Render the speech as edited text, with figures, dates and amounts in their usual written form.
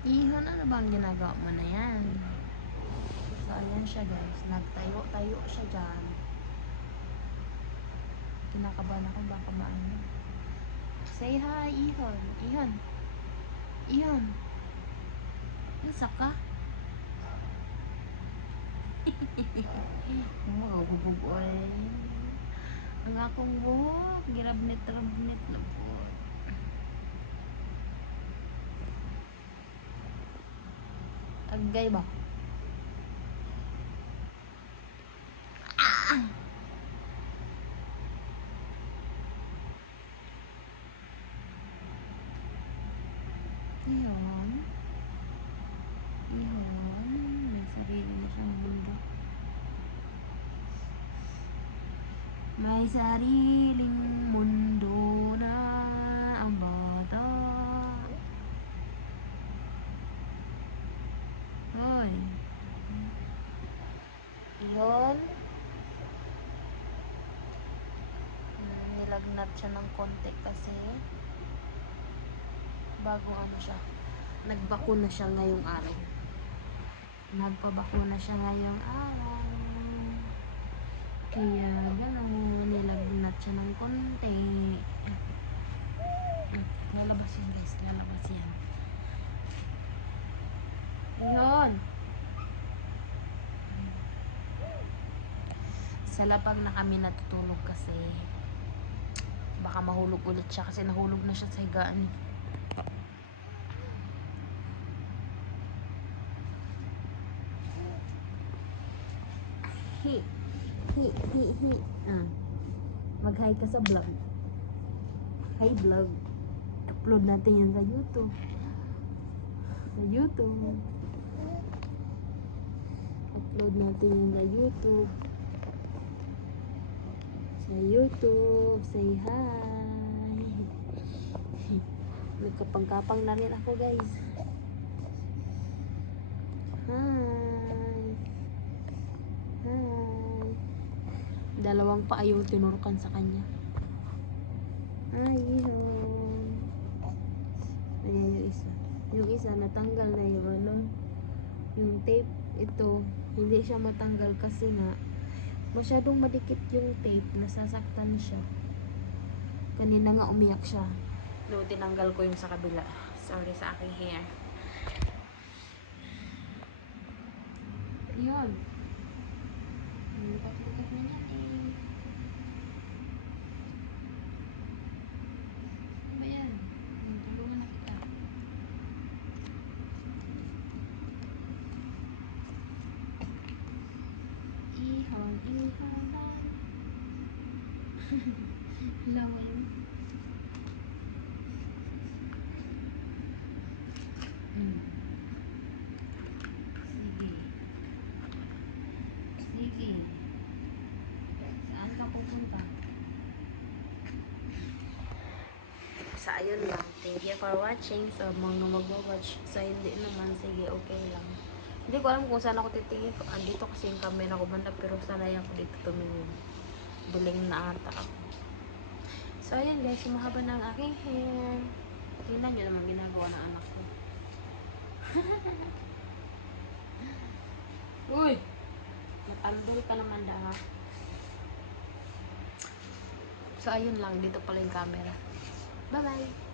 Ihon, ano bang ginagawa mo na yan? So, ayan siya guys. Nagtayo-tayo siya dyan. Kinakabahan ako, baka maano. Say hi, Ihon. Ihon. Ihon. Nasa ka? Oh, bubugoy. Ang akong buhok. Girabnit-rabnit na po. Agay ba? Ah! Ihon. Ihon. May sarili na siyang mundo. May sariling mundo na ang bata. Hoy. Ihon. Nilagnat siya ng konti kasi bago ano siya. Nagbakuna siya ngayong araw. Nagpabakuna siya ngayong araw. Kaya gano'n, nilagnat siya ng konti. Lalabas yan guys, lalabas yan. Yun. Sa lapag na kami natutulog kasi baka mahulog ulit siya kasi nahulog na siya sa higaan. Hi. Mag-hi ka sa vlog. Hi vlog. Upload natin yan sa YouTube. Sa YouTube. Upload natin yan sa YouTube. Sa YouTube. Say hi. Nagkapang-kapang na rin ako guys. Hi. Dalawang pa ayaw tinurukan sa kanya. Ay, yun. Ayan yung isa. Yung isa natanggal na yung ano. Yung tape. Ito, hindi siya matanggal kasi nga masyadong madikit yung tape. Nasasaktan siya. Kanina nga umiyak siya. No, tinanggal ko yung sa kabila. Sorry sa aking hair. Yun. Lukat-lukat na yan eh. Ano ba yan? Tulungan na kita. Ihon lang. Hilawa yun. Sige. Saan ka pupunta? So, ayun lang. Thank you for watching. So, mga mag-watch. So, hindi naman. Sige, okay lang. Hindi ko alam kung saan ako titingin. Andito kasi yung camera ko banda. Pero sanay ako dito tumingin. Duling na ata ako. So, ayun guys. Mahaba na ang aking hair. Tingnan nyo naman ginagawa ng anak ko. Uy! Matandol ka naman ha. So, ayun lang. Dito pala yung camera. Bye-bye!